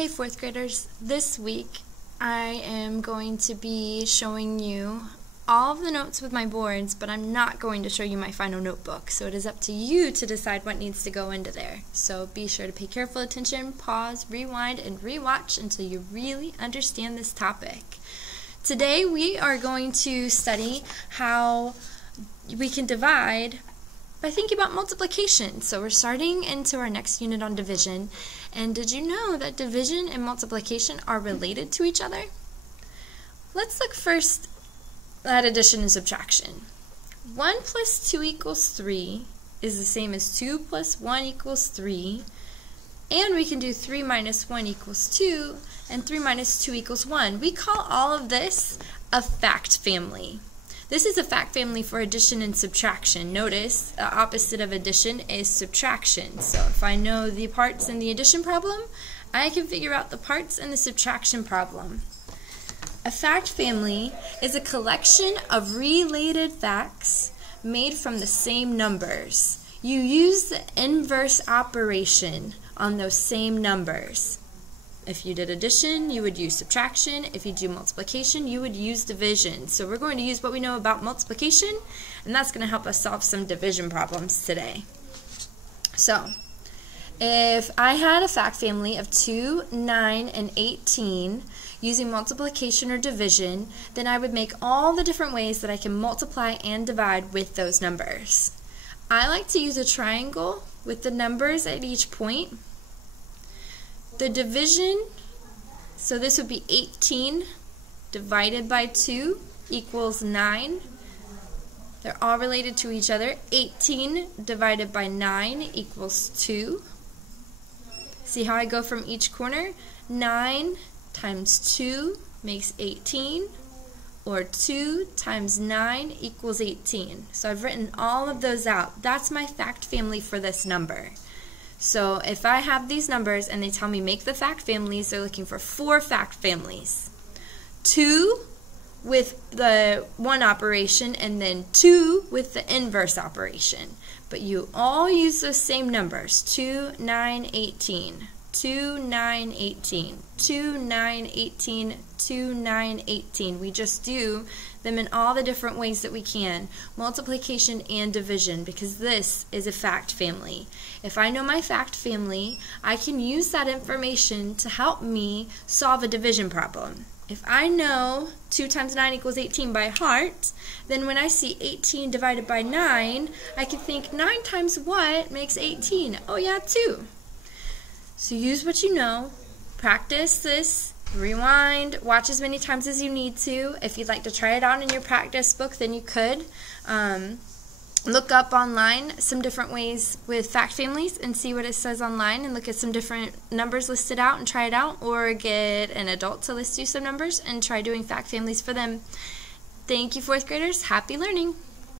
Hey fourth graders, this week I am going to be showing you all of the notes with my boards, but I'm not going to show you my final notebook, so it is up to you to decide what needs to go into there. So be sure to pay careful attention, pause, rewind, and rewatch until you really understand this topic. Today we are going to study how we can divide by thinking about multiplication. So we're starting into our next unit on division. And did you know that division and multiplication are related to each other? Let's look first at addition and subtraction. 1 plus 2 equals 3 is the same as 2 plus 1 equals 3. And we can do 3 minus 1 equals 2 and 3 minus 2 equals 1. We call all of this a fact family. This is a fact family for addition and subtraction. Notice the opposite of addition is subtraction. So if I know the parts in the addition problem, I can figure out the parts in the subtraction problem. A fact family is a collection of related facts made from the same numbers. You use the inverse operation on those same numbers. If you did addition, you would use subtraction. If you do multiplication, you would use division. So we're going to use what we know about multiplication, and that's going to help us solve some division problems today. So, if I had a fact family of 2, 9, and 18 using multiplication or division, then I would make all the different ways that I can multiply and divide with those numbers. I like to use a triangle with the numbers at each point. The division, so this would be 18 divided by 2 equals 9. They're all related to each other. 18 divided by 9 equals 2. See how I go from each corner? 9 times 2 makes 18, or 2 times 9 equals 18. So I've written all of those out. That's my fact family for this number. So if I have these numbers and they tell me make the fact families, they're looking for 4 fact families. 2 with the one operation and then 2 with the inverse operation. But you all use those same numbers, 2, 9, 18. 2, 9, 18, 2, 9, 18, 2, 9, 18. We just do them in all the different ways that we can. Multiplication and division, because this is a fact family. If I know my fact family, I can use that information to help me solve a division problem. If I know 2 times 9 equals 18 by heart, then when I see 18 divided by 9, I can think 9 times what makes 18? Oh yeah, 2. So use what you know, practice this, rewind, watch as many times as you need to. If you'd like to try it out in your practice book, then you could. Look up online some different ways with fact families and see what it says online and look at some different numbers listed out and try it out, or get an adult to list you some numbers and try doing fact families for them. Thank you, fourth graders. Happy learning.